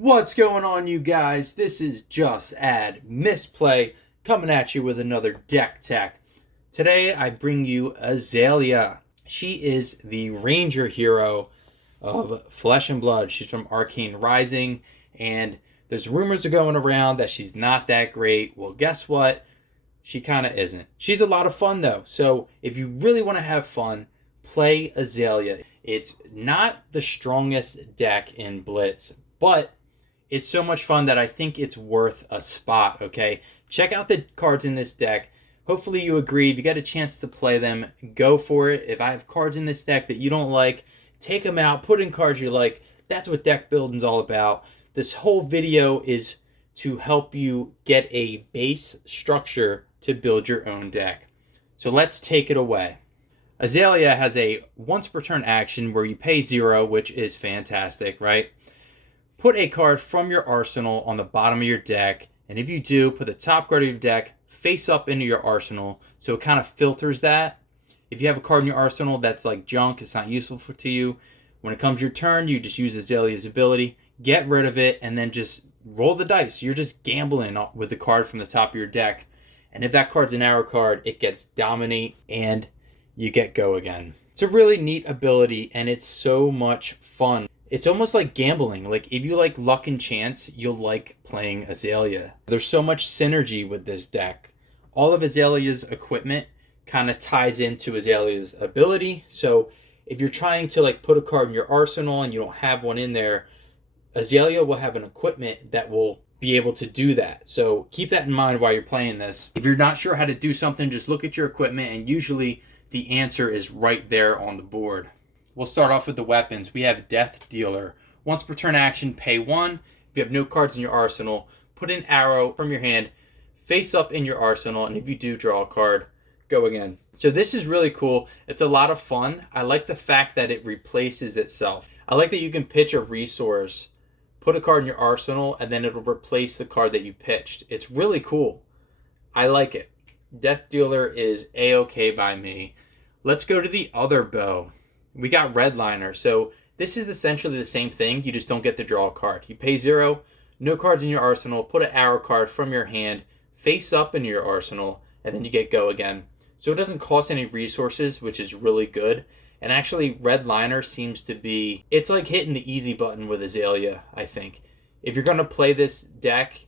What's going on, you guys? This is Just Add Misplay coming at you with another deck tech. Today I bring you Azalea. She is the ranger hero of Flesh and Blood. She's from Arcane Rising, and there's rumors going around that she's not that great. Well, guess what? She kind of isn't. She's a lot of fun though. So if you really want to have fun, play Azalea. It's not the strongest deck in Blitz, but it's so much fun that I think it's worth a spot, okay? Check out the cards in this deck. Hopefully you agree. If you get a chance to play them, go for it. If I have cards in this deck that you don't like, take them out, put in cards you like. That's what deck building's all about. This whole video is to help you get a base structure to build your own deck. So let's take it away. Azalea has a once per turn action where you pay 0, which is fantastic, right? Put a card from your arsenal on the bottom of your deck, and if you do, put the top card of your deck face up into your arsenal, so it kind of filters that. If you have a card in your arsenal that's like junk, it's not useful to you, when it comes your turn, you just use Azalea's ability, get rid of it, and then just roll the dice. You're just gambling with the card from the top of your deck, and if that card's an arrow card, it gets dominate, and you get go again. It's a really neat ability, and it's so much fun. It's almost like gambling. Like, if you like luck and chance, you'll like playing Azalea. There's so much synergy with this deck. All of Azalea's equipment kind of ties into Azalea's ability. So if you're trying to like put a card in your arsenal and you don't have one in there, Azalea will have an equipment that will be able to do that. So keep that in mind while you're playing this. If you're not sure how to do something, just look at your equipment, and usually the answer is right there on the board. We'll start off with the weapons. We have Death Dealer. Once per turn action, pay 1. If you have no cards in your arsenal, put an arrow from your hand face up in your arsenal, and if you do draw a card, go again. So this is really cool. It's a lot of fun. I like the fact that it replaces itself. I like that you can pitch a resource, put a card in your arsenal, and then it'll replace the card that you pitched. It's really cool. I like it. Death Dealer is A-okay by me. Let's go to the other bow. We got Redliner. So this is essentially the same thing. You just don't get to draw a card. You pay 0, no cards in your arsenal, put an arrow card from your hand face up into your arsenal, and then you get go again. So it doesn't cost any resources, which is really good. And actually, Redliner seems to be... It's like hitting the easy button with Azalea, I think. If you're going to play this deck,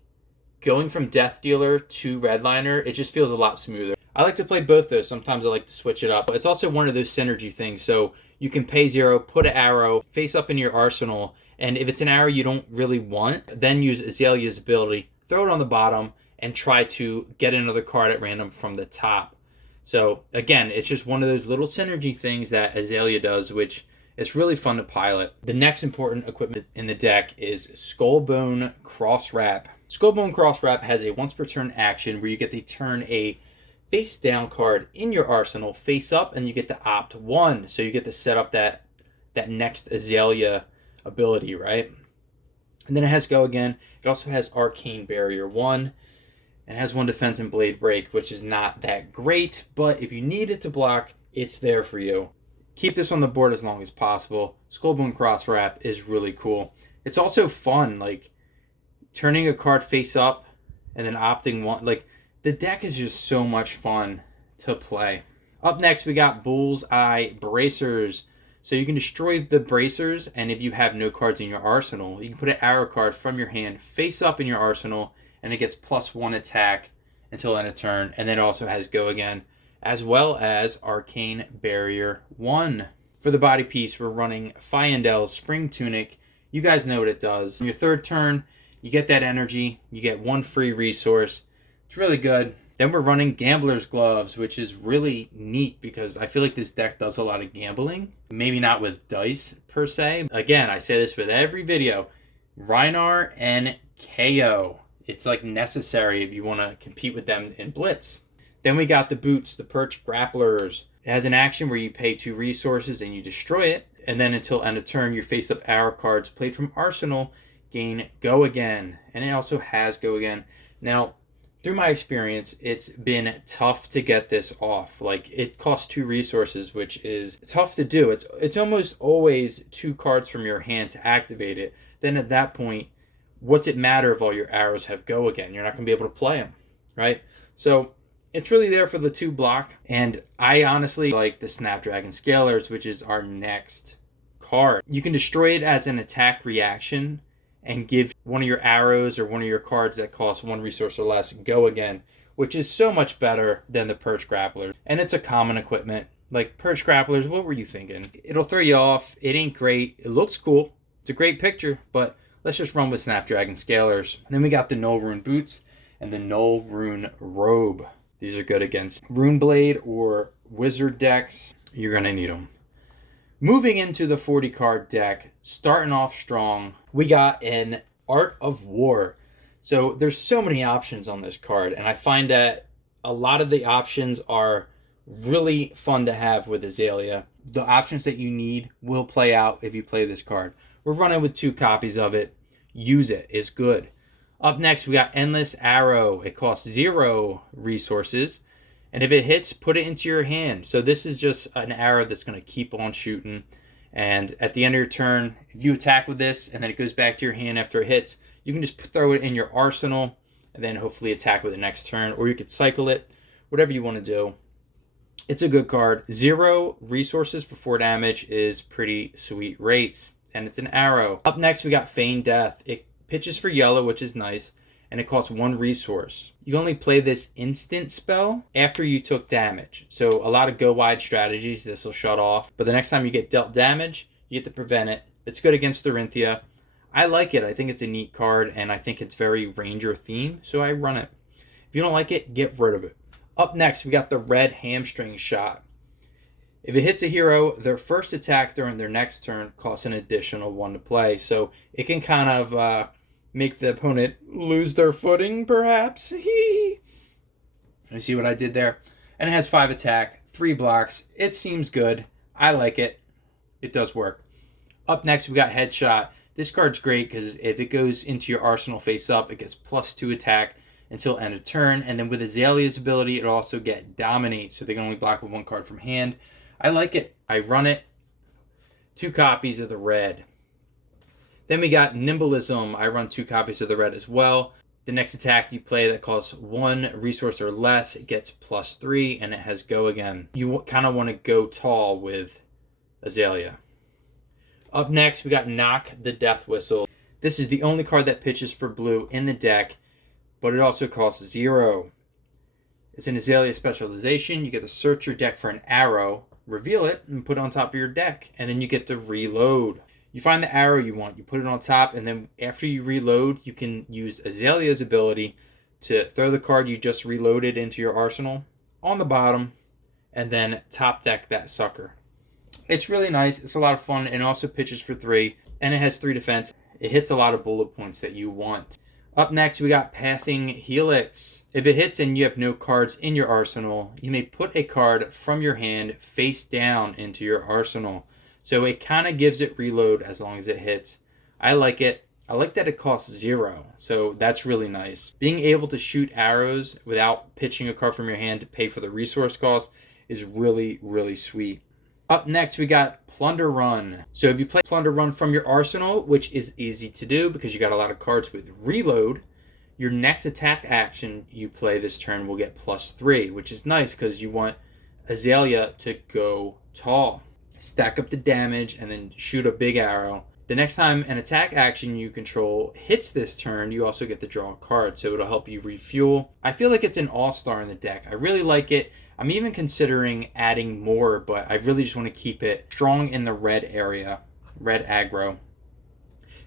going from Death Dealer to Redliner, it just feels a lot smoother. I like to play both though. Sometimes I like to switch it up. It's also one of those synergy things. So you can pay 0, put an arrow face up in your arsenal, and if it's an arrow you don't really want, then use Azalea's ability, throw it on the bottom, and try to get another card at random from the top. So again, it's just one of those little synergy things that Azalea does, which is really fun to pilot. The next important equipment in the deck is Skullbone Crosswrap. Skullbone Crosswrap has a once per turn action where you get to turn a face down card in your arsenal face up, and you get to opt 1. So you get to set up that next Azalea ability, right? And then it has go again. It also has Arcane Barrier 1. It has 1 defense and Blade Break, which is not that great, but if you need it to block, it's there for you. Keep this on the board as long as possible. Skullbone Crosswrap is really cool. It's also fun, like turning a card face up and then opting 1. Like, the deck is just so much fun to play. Up next, we got Bullseye Bracers. So you can destroy the bracers, and if you have no cards in your arsenal, you can put an arrow card from your hand face up in your arsenal, and it gets +1 attack until end of turn. And then it also has go again, as well as Arcane Barrier 1. For the body piece, we're running Fyendel's Spring Tunic. You guys know what it does. On your third turn, you get that energy. You get 1 free resource. It's really good. Then we're running Gambler's Gloves, which is really neat because I feel like this deck does a lot of gambling. Maybe not with dice per se. Again, I say this with every video. Rhinar and KO. It's like necessary if you want to compete with them in Blitz. Then we got the Boots, the Perch Grapplers. It has an action where you pay 2 resources and you destroy it. And then until end of turn, your face up arrow cards played from Arsenal gain go again. And it also has go again. Now, through my experience, it's been tough to get this off. Like, it costs 2 resources, which is tough to do. It's almost always 2 cards from your hand to activate it. Then at that point, what's it matter if all your arrows have go again? You're not going to be able to play them, right? So it's really there for the 2 block. And I honestly like the Snapdragon Scalers, which is our next card. You can destroy it as an attack reaction and give one of your arrows or one of your cards that costs 1 resource or less go again, which is so much better than the Perch Grapplers. And it's a common equipment. Like Perch Grapplers, what were you thinking? It'll throw you off. It ain't great. It looks cool. It's a great picture, but let's just run with Snapdragon Scalers. And then we got the Null Rune Boots and the Null Rune Robe. These are good against Rune Blade or Wizard decks. You're going to need them. Moving into the 40 card deck, starting off strong, we got an Art of War. So there's so many options on this card, and I find that a lot of the options are really fun to have with Azalea. The options that you need will play out if you play this card. We're running with 2 copies of it. Use it. It's good. Up next, we got Endless Arrow. It costs 0 resources. And if it hits, put it into your hand. So this is just an arrow that's going to keep on shooting. And at the end of your turn, if you attack with this and then it goes back to your hand after it hits, you can just throw it in your arsenal and then hopefully attack with it next turn. Or you could cycle it, whatever you want to do. It's a good card. 0 resources for 4 damage is pretty sweet rates. And it's an arrow. Up next, we got Fissure Death. It pitches for yellow, which is nice. And it costs 1 resource. You only play this instant spell after you took damage. So a lot of go wide strategies, this will shut off. But the next time you get dealt damage, you get to prevent it. It's good against Dorinthia. I like it. I think it's a neat card, and I think it's very Ranger themed, so I run it. If you don't like it, get rid of it. Up next, we got the red Hamstring Shot. If it hits a hero, their first attack during their next turn costs an additional 1 to play. So it can kind of make the opponent lose their footing, perhaps. You see what I did there? And it has 5 attack, 3 blocks. It seems good. I like it. It does work. Up next, we got Headshot. This card's great because if it goes into your arsenal face up, it gets +2 attack until end of turn. And then with Azalea's ability, it'll also get Dominate, so they can only block with 1 card from hand. I like it. I run it. 2 copies of the red. Then we got Nimbleism. I run 2 copies of the red as well. The next attack you play that costs 1 resource or less, it gets +3, and it has go again. You kind of want to go tall with Azalea. Up next, we got Knock the Death Whistle. This is the only card that pitches for blue in the deck, but it also costs 0. It's an Azalea specialization. You get to search your deck for an arrow, reveal it, and put it on top of your deck, and then you get to reload. You find the arrow you want, you put it on top, and then after you reload, you can use Azalea's ability to throw the card you just reloaded into your arsenal on the bottom, and then top deck that sucker. It's really nice. It's a lot of fun, and also pitches for 3, and it has 3 defense. It hits a lot of bullet points that you want. Up next, we got Pathing Helix. If it hits and you have no cards in your arsenal, you may put a card from your hand face down into your arsenal. So it kind of gives it reload as long as it hits. I like it. I like that it costs 0, so that's really nice. Being able to shoot arrows without pitching a card from your hand to pay for the resource cost is really, really sweet. Up next, we got Plunder Run. So if you play Plunder Run from your arsenal, which is easy to do because you got a lot of cards with reload, your next attack action you play this turn will get +3, which is nice because you want Azalea to go tall. Stack up the damage and then shoot a big arrow. The next time an attack action you control hits this turn, you also get to draw a card, so it'll help you refuel. I feel like it's an all-star in the deck. I really like it. I'm even considering adding more, but I really just want to keep it strong in the red area, red aggro.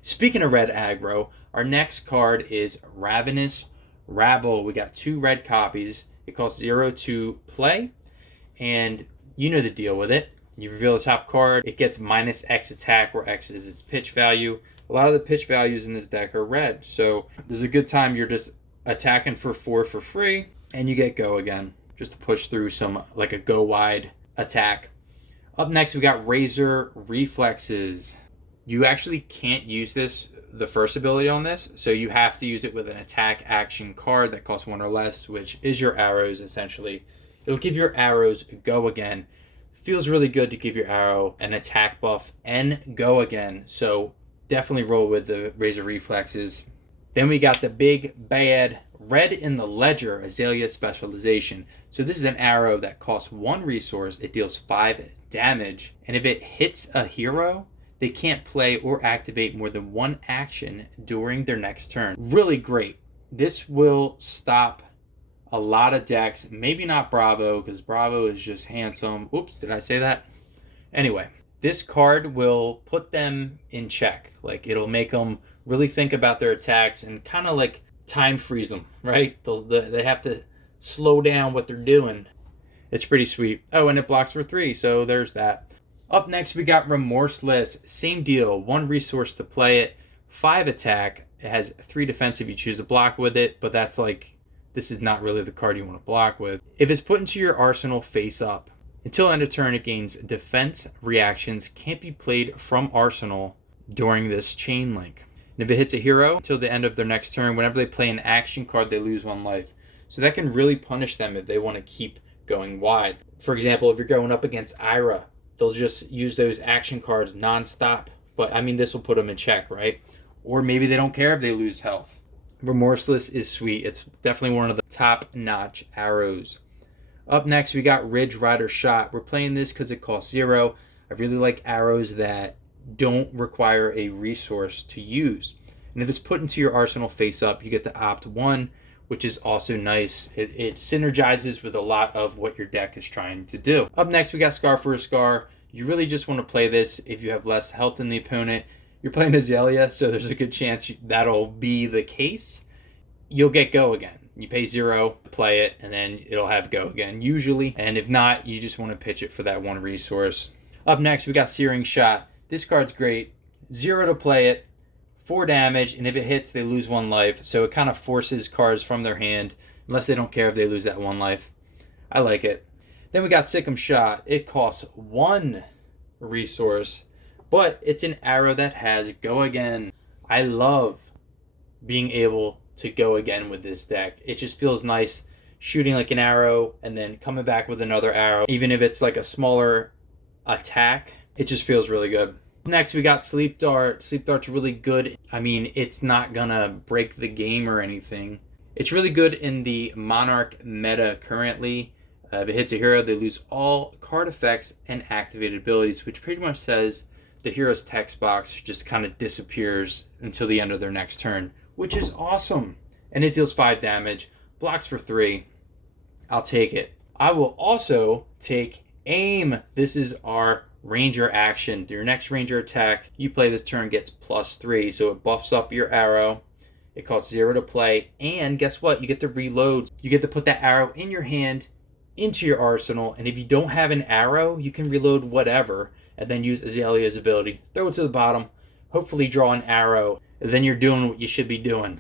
Speaking of red aggro, our next card is Ravenous Rabble. We got 2 red copies. It costs 0 to play, and you know the deal with it. You reveal the top card, it gets -X attack, where X is its pitch value. A lot of the pitch values in this deck are red, so there's a good time you're just attacking for 4 for free, and you get go again, just to push through some, like a go wide attack. Up next, we got Razor Reflexes. You actually can't use this, the first ability on this, so you have to use it with an attack action card that costs 1 or less, which is your arrows, essentially. It'll give your arrows go again. Feels really good to give your arrow an attack buff and go again, so definitely roll with the Razor Reflexes. Then we got the big bad Red in the Ledger Azalea Specialization. So this is an arrow that costs 1 resource. It deals 5 damage. And if it hits a hero, they can't play or activate more than 1 action during their next turn. Really great. This will stop a lot of decks. Maybe not Bravo, because Bravo is just handsome. Oops, did I say that? Anyway, this card will put them in check. Like, it'll make them really think about their attacks and kind of like time freeze them, right? They have to slow down what they're doing. It's pretty sweet. Oh, and it blocks for 3, so there's that. Up next, we got Remorseless. Same deal. 1 resource to play it. 5 attack. It has 3 defense if you choose to block with it, but that's like, this is not really the card you want to block with. If it's put into your arsenal face up, until end of turn, it gains defense reactions, can't be played from arsenal during this chain link. And if it hits a hero, until the end of their next turn, whenever they play an action card, they lose 1 life. So that can really punish them if they want to keep going wide. For example, if you're going up against Ira, they'll just use those action cards nonstop. But I mean, this will put them in check, right? Or maybe they don't care if they lose health. Remorseless is sweet. It's definitely one of the top-notch arrows. Up next, we got Ridge Rider Shot. We're playing this because it costs 0. I really like arrows that don't require a resource to use. And if it's put into your arsenal face up, you get to opt 1, which is also nice. It synergizes with a lot of what your deck is trying to do. Up next, we got Scar for a Scar. You really just want to play this if you have less health than the opponent. You're playing Azalea, so there's a good chance that'll be the case. You'll get Go again. You pay 0, play it, and then it'll have Go again, usually. And if not, you just want to pitch it for that 1 resource. Up next, we got Hamstring Shot. This card's great. 0 to play it, 4 damage, and if it hits, they lose 1 life. So it kind of forces cards from their hand, unless they don't care if they lose that 1 life. I like it. Then we got Sikum Shot. It costs 1 resource, but it's an arrow that has Go Again. I love being able to go again with this deck. It just feels nice shooting like an arrow and then coming back with another arrow. Even if it's like a smaller attack, it just feels really good. Next, we got Sleep Dart. Sleep Dart's really good. I mean, it's not gonna break the game or anything. It's really good in the Monarch meta currently. If it hits a hero, they lose all card effects and activated abilities, which pretty much says the hero's text box just kind of disappears until the end of their next turn, which is awesome. And it deals 5 damage, blocks for 3. I'll take it. I will also take Aim. This is our Ranger action. Your next Ranger attack you play this turn gets +3, so it buffs up your arrow. It costs 0 to play, and guess what? You get to reload. You get to put that arrow in your hand, into your arsenal, and if you don't have an arrow, you can reload whatever, and then use Azalea's ability. Throw it to the bottom, hopefully draw an arrow, and then you're doing what you should be doing.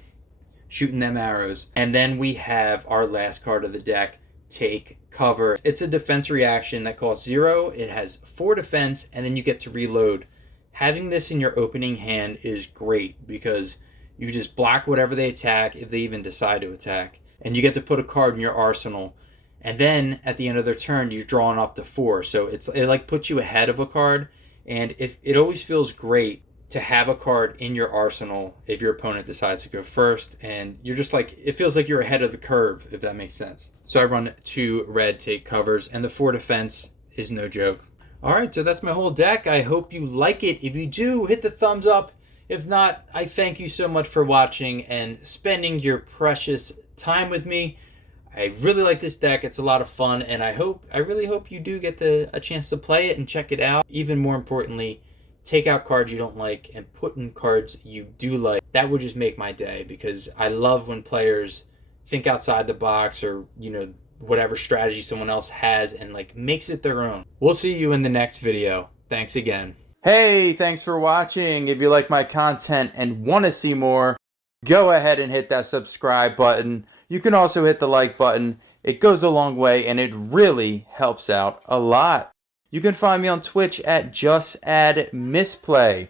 Shooting them arrows. And then we have our last card of the deck, Take Cover. It's a defense reaction that costs 0. It has 4 defense, and then you get to reload. Having this in your opening hand is great because you just block whatever they attack if they even decide to attack. And you get to put a card in your arsenal. And then at the end of their turn, you're drawing up to 4. So it like puts you ahead of a card. And if it always feels great to have a card in your arsenal if your opponent decides to go first, and you're just like, it feels like you're ahead of the curve, if that makes sense. So I run 2 red Take Covers, and the 4 defense is no joke. All right, so that's my whole deck. I hope you like it. If you do, hit the thumbs up. If not, I thank you so much for watching and spending your precious time with me. I really like this deck. It's a lot of fun, and I really hope you do get a chance to play it and check it out. Even more importantly, take out cards you don't like and put in cards you do like. That would just make my day, because I love when players think outside the box, or, you know, whatever strategy someone else has, and like makes it their own. We'll see you in the next video. Thanks again. Hey, thanks for watching. If you like my content and want to see more, go ahead and hit that subscribe button. You can also hit the like button. It goes a long way, and it really helps out a lot. You can find me on Twitch at JustAddMisplay.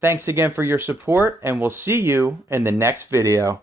Thanks again for your support, and we'll see you in the next video.